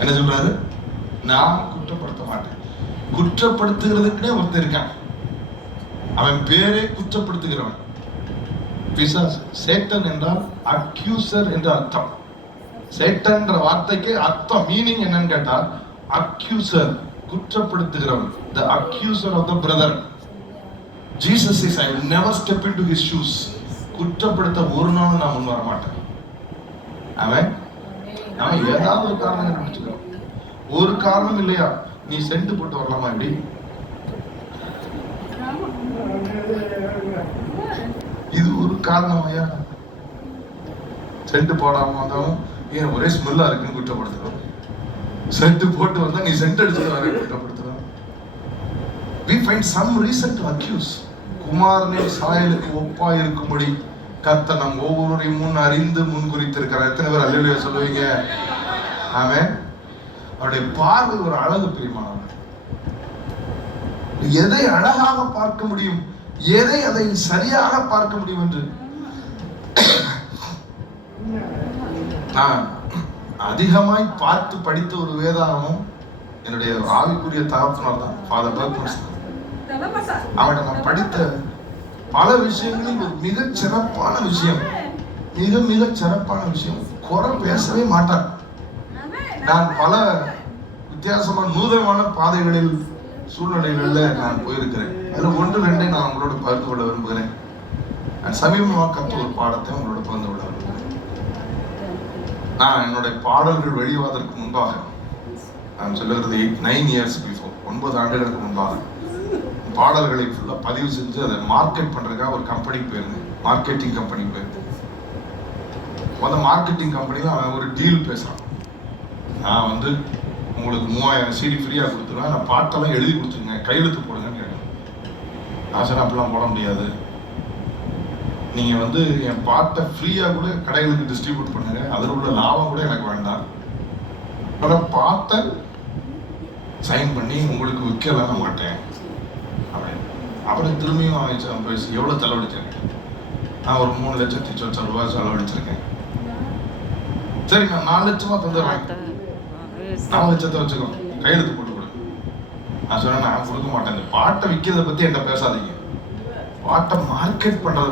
என்ன சொல்றாரு? நான் குற்றப்படுத்த மாட்டேன். குற்றப்படுத்துகிறதுக்குனே ஒருத்தர் இருக்கான். அவன் பேரே குற்றப்படுத்துகிறவன். பிசாசு. சேட்டன் என்றால் அக்யூசர் என்று அர்த்தம். சேட்டன்ற வார்த்தைக்கு அர்த்தம் மீனிங் என்னன்னு கேட்டா accuser, குற்றப்படுத்துகிறவன். The accuser of the brother. Jesus says, I will never step into his shoes. குற்றப்படுத்த ஒரு நாள் நான் முன் வர மாட்டேன். அவன் ஏதாவது ஒரு காரணம் கண்டுபிடிச்சுக்கிறோம். ஒரு காரணம் இல்லையா? நீ சென்ட் போட்டு வரலாமா? இப்படி இது ஒரு காரணம் ஐயா. சென்ட் போடாம வந்தாலும் ஏன் ஒரே ஸ்மெல்லா இருக்குன்னு குற்றப்படுத்துறோம். சென்ட் போட்டு வந்தா நீ சென்ட் அடிச்சுட்டு வர குற்றப்படுத்துறோம். We find some reason to accuse. குமாரனின் சாயலுக்கு ஒப்பா இருக்கும்படி கர்த்தர் நம் ஒவ்வொருவரையும் முன் அறிந்து முன் குறித்திருக்கிறார். எத்தனை பேர் அல்லேலூயா சொல்லுவீங்க? ஆமென். அவருடைய பார்வை ஒரு அழகு பிரியமானவர். எதை அழகாக பார்க்க முடியும், அதை சரியாக பார்க்க முடியும் என்று நான் அதிகமாய் பார்த்து படித்த ஒரு வேதாகமும் என்னுடைய ஆவிக்குரிய தகப்பனார் தான், ஃபாதர் பர்க்மன்ஸ். அவனை நான் படித்த பல விஷயங்களில் ஒரு மிகச் சிறப்பான விஷயம், மிக சிறப்பான விஷயம், குறை பேசவே மாட்டார். நான் பல வித்தியாசமான நூதனமான பாதைகளில் சூழ்நிலைகளில் நான் போயிருக்கிறேன். அதில் 1-2 நான் உங்களோட பகிர்ந்து கொள்ள விரும்புகிறேன். நான் சமீபமாக கற்ற ஒரு பாடத்தை உங்களோட பகிர்ந்து கொள்ள விரும்புகிறேன். நான் என்னுடைய பாடல்கள் வெளியாவதற்கு முன்பாக, நான் சொல்லுகிறது 9 years before, 9 ஆண்டுகளுக்கு முன்பாக பாடல்களை ஃபுல்லாக பதிவு செஞ்சு அதை மார்க்கெட் பண்ணுறதுக்காக ஒரு கம்பெனிக்கு போயிருந்தேன். மார்க்கெட்டிங் கம்பெனிக்கு போயிருந்தேன். அந்த மார்க்கெட்டிங் கம்பெனியில் அவன் ஒரு டீல் பேசுகிறான். நான் வந்து உங்களுக்கு 3000 CD ஃப்ரீயாக கொடுத்துருவேன், நான் பாட்டெல்லாம் எழுதி கொடுத்துருங்க, கையெழுத்து போடுங்கன்னு கேட்குறேன். நான் சொன்னேன் அப்படிலாம் போட முடியாது, நீங்கள் வந்து என் பாட்டை ஃப்ரீயாக கூட கடைகளுக்கு டிஸ்ட்ரிபியூட் பண்ணுங்க, அதில் உள்ள லாபம் கூட எனக்கு வேண்டாம், ஆனால் பாட்டை சைன் பண்ணி உங்களுக்கு விற்கலாம் மாட்டேன் அப்படின்னு. அப்புறம் திரும்பியும் அவன் பேசி எவ்வளோ செலவழிச்சேன்? நான் ஒரு 3 லட்சத்தி சொச்ச ரூபாய் செலவழிச்சிருக்கேன். சரி, நான் 4 லட்சமா தந்துடுறேன், 4 லட்சத்தை வச்சுக்கோ, கையெழுத்து போட்டு கொடு. நான் சொன்னேன் நான் கொடுக்க மாட்டேன், இந்த பாட்டை விற்கிறத பற்றி என்கிட்ட பேசாதீங்க, பாட்டை மார்க்கெட் பண்ணுறத